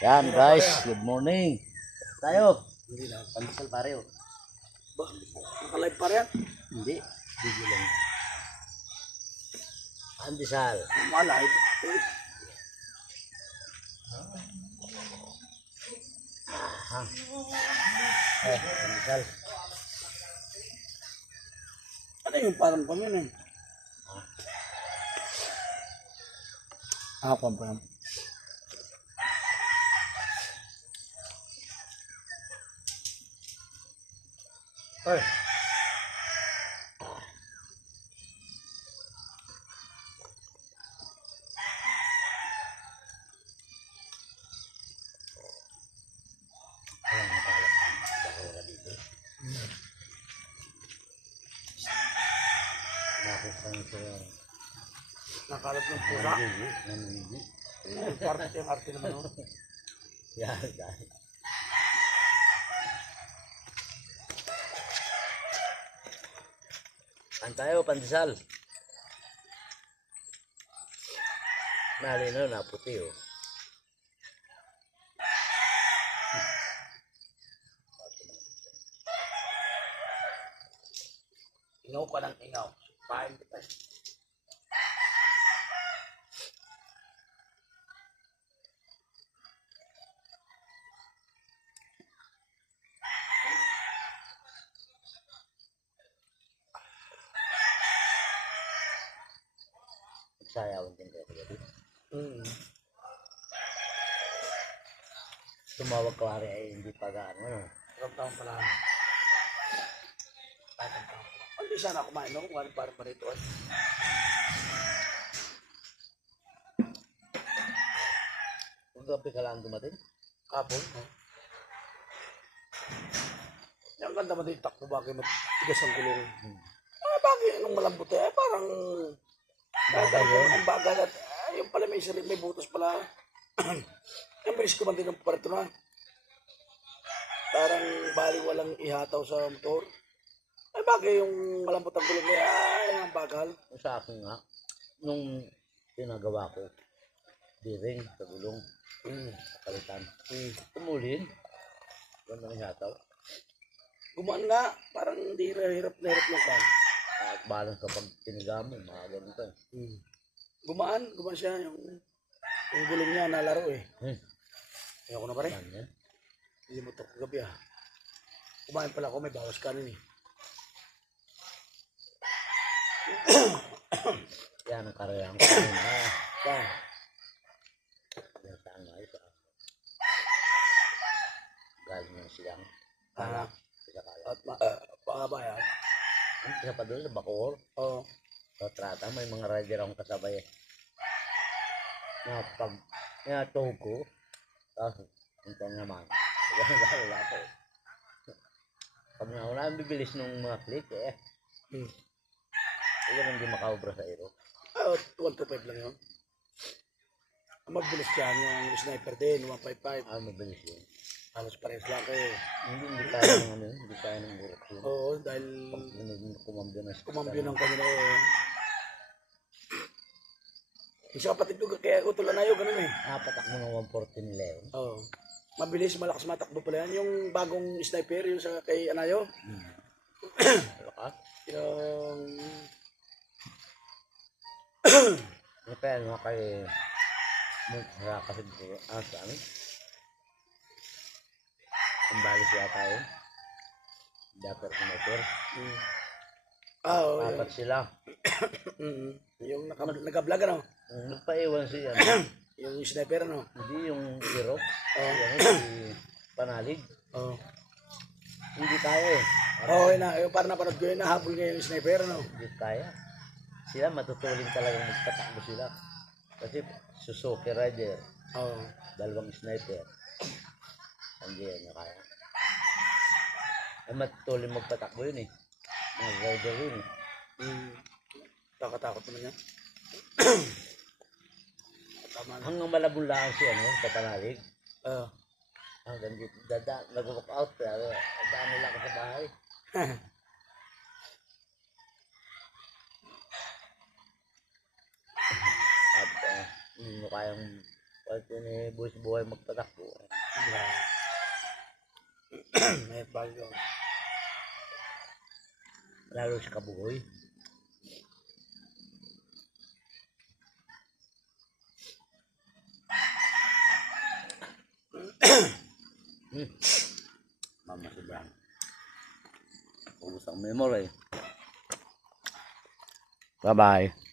Yan guys, good morning. Tayo. Hindi lang, pandesal pare oh. Ba, naka-live pa rin. Hindi, video lang. Pandesal. Malive. Pandesal. Ano yung parang pang yun eh? Pam pa yan. Oy. Nakalat ng pura. Parte yung arte naman oh. Yan guys. Kan tayo, pandesal. Nalino na puti oh. Ingaw ka ng ingaw. Pahin kita. Sayawan din kayo gabi. Tumawag ko ari ay hindi pa gaano. Ano? Ilang taon pala. Ilang taon pala. Hindi sana kumain no? Kung ano parang pa rito. Kung gabi ka lang dumating? Kapon. No? Yung ganda mo din takbo bakit matigas ang gulong. Bakit anong malambot eh? Parang Bagal yun. ang bagal at yung pala may butos pala. Ang bilis ko man din ng parito na. Parang bali walang ihataw sa motor. Ay bagay yung malambot ang gulong niya. Ay ang bagal. Sa akin nga, nung pinagawa ko, di-ring sa gulong, kapalitan. Tumulin, doon ang ihataw. Gumaan nga. Parang hindi hirap na hirap lang ka. At balance kapag tiniga mo, mga ganito eh. Gumaan siya yung gulong niya nalaro eh. Ayoko na pa rin. Yan yan. Hindi mo ito kagabi ah. Kumain pala ako, may bawas kanin eh. Yan ang karayang ko. Saan? Yan saan nga ito. Galing yung silang. Sila kala. At pakaba yan. Ang isa pa doon sa Bacoor. Oo. Sa Trata, may mga rider akong kasabay eh. Na pag natawag ko, tapos ito naman. Wala ako eh. Pag nauna, bibilis ng mga click eh. Kaya hindi makaubra sa iro. 125 lang yun. Ang mabilis dyan, yung sniper din, 155. Mabilis yun. Halos parehas lang kayo. Hindi kaya ng ano, hindi kaya ng burok yun. Oo, dahil Kumambyo na siya. kumambyo ng kanila eh. Isa kapatid ko, kaya ko tulan na yun, ganun eh. Patak mo ng 140 nila yun. Oo. Mabilis, malakas matakbo pala yan. Yung bagong sniper, yung sa kay Anayo. Lakas. Yung... Ano kaya nga kay kasi sa amin? Ang balis yata yun. Dapat sniper. Oo. Apat sila. Yung nag-vlog ano? Nagpaiwan siya. Yung sniper ano? Hindi yung Europe. Oo. Si Panalig. Oo. Hindi kaya eh. Oo, yung parang napanood ko yun, nahabol niya yung sniper ano? Hindi kaya. Sila matutulin talagang magpatakbo sila. Kasi Suzuki Rider. Oo. Dalawang sniper. Hindi yan kaya. Ay matutulin magpatakbo yun eh. Mga rider yun eh. Takatakot naman niya. Tama na. Hanggang malabunlaan siya, no? Sa Panalig. Oo. Hanggang dito, nag-walk out. Daan nila ako sa bahay. At hindi mo kayang Pati ni Boys Buhay magtatakbo. May bago. Lalo sa Kabugoy. Mama si Bram. Ubus ang memory. Bye-bye.